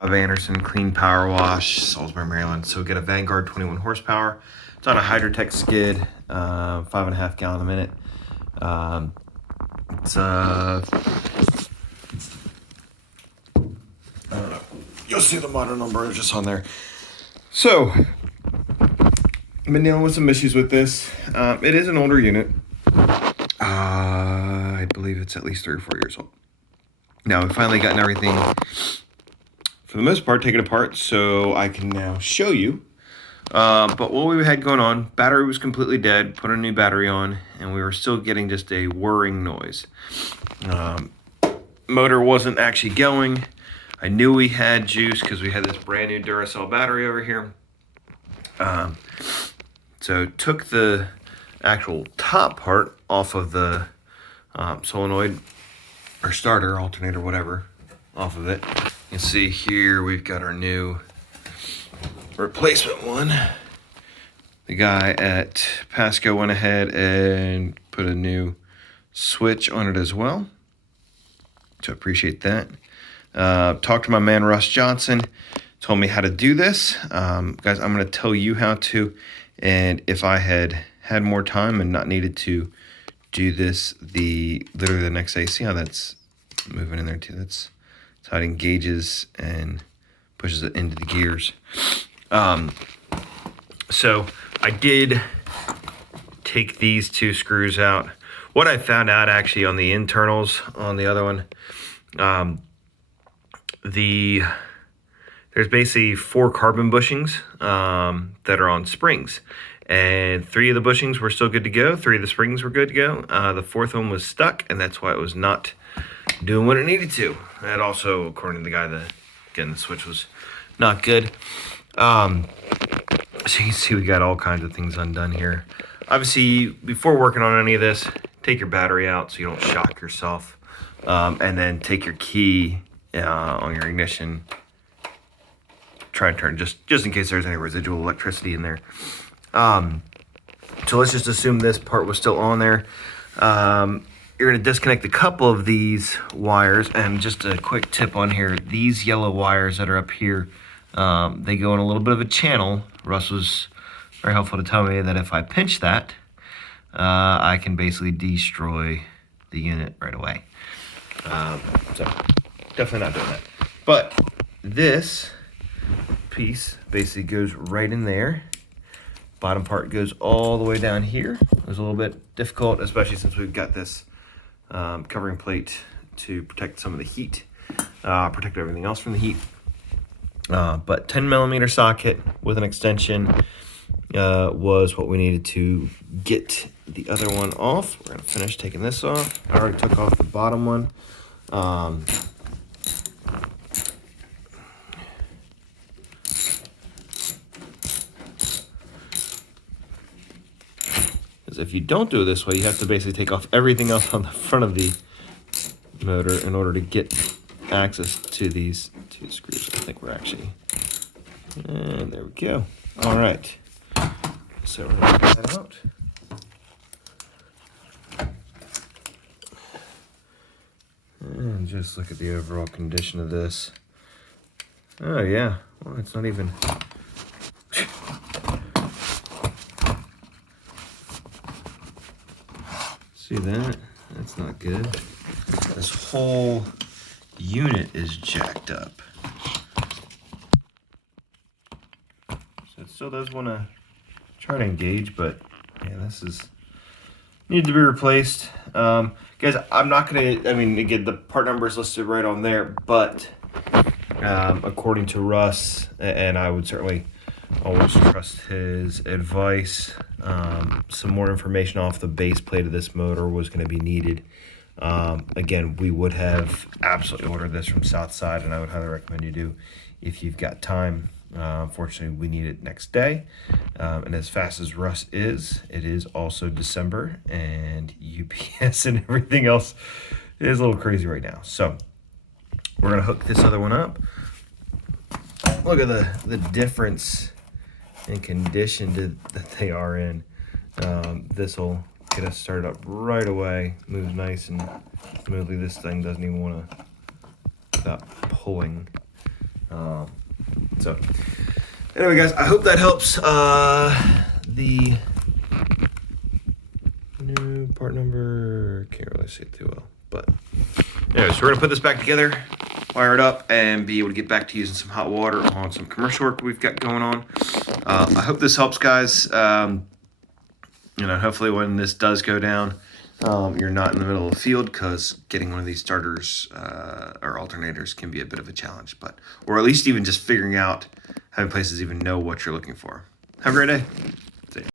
of Anderson Clean Power Wash, Salisbury, Maryland. So get a Vanguard 21 horsepower. It's on a Hydrotek skid, 5.5 gallon a minute. It's I don't know. You'll see the model number just on there. So I've been dealing with some issues with this. It is an older unit. I believe it's at least 3 or 4 years old. Now we've finally gotten everything, for the most part, taken apart, so I can now show you. But what we had going on, battery was completely dead, put a new battery on, and we were still getting just a whirring noise. Motor wasn't actually going. I knew we had juice because we had this brand new Duracell battery over here. So took the actual top part off of the solenoid or starter, alternator, whatever, off of it. You can see here we've got our new replacement one. The guy at Pasco went ahead and put a new switch on it as well. So I appreciate that. Talked to my man Russ Johnson, told me how to do this. Guys, I'm going to tell you how to, and if I had more time and not needed to do this literally the next day. See how that's moving in there too? That's how it engages and pushes it into the gears. So I did take these 2 screws out. What I found out actually on the internals on the other one, there's basically 4 carbon bushings that are on springs. And 3 of the bushings were still good to go. 3 of the springs were good to go. The 4th one was stuck, and that's why it was not doing what it needed to. And also, according to the guy, the switch was not good. So you can see we got all kinds of things undone here. Obviously, before working on any of this, take your battery out so you don't shock yourself. And then take your key on your ignition. Try and turn just in case there's any residual electricity in there. So let's just assume this part was still on there. You're going to disconnect a couple of these wires, and just a quick tip on here, these yellow wires that are up here, they go in a little bit of a channel. Russ was very helpful to tell me that if I pinch that, I can basically destroy the unit right away. So definitely not doing that. But this piece basically goes right in there. Bottom part goes all the way down here. It was a little bit difficult, especially since we've got this covering plate to protect some of the heat, protect everything else from the heat. But 10mm socket with an extension was what we needed to get the other one off. We're gonna finish taking this off. I already took off the bottom one. If you don't do it this way, you have to basically take off everything else on the front of the motor in order to get access to these 2 screws. I think we're actually, and there we go. All right, so we're gonna get that out. And just look at the overall condition of this. Oh yeah, well, it's not even. See that? That's not good. This whole unit is jacked up. So it still does want to try to engage, but yeah, this is need to be replaced. Guys, I'm not gonna, again, the part number is listed right on there, but according to Russ, and I would certainly always trust his advice, some more information off the base plate of this motor was going to be needed. Again, we would have absolutely ordered this from Southside, and I would highly recommend you do if you've got time. Unfortunately, we need it next day, and as fast as Russ is, it is also December, and UPS and everything else is a little crazy right now. So we're going to hook this other one up. Look at the difference in condition that they are in. This will get us started up right away. Moves nice and smoothly. This thing doesn't even want to stop pulling. So anyway, guys, I hope that helps. The new part number, can't really see it too well, but anyway, so we're gonna put this back together, wire it up, and be able to get back to using some hot water on some commercial work we've got going on. I hope this helps, guys. You know, hopefully when this does go down, you're not in the middle of the field, because getting one of these starters or alternators can be a bit of a challenge, or at least even just figuring out, having places even know what you're looking for. Have a great day.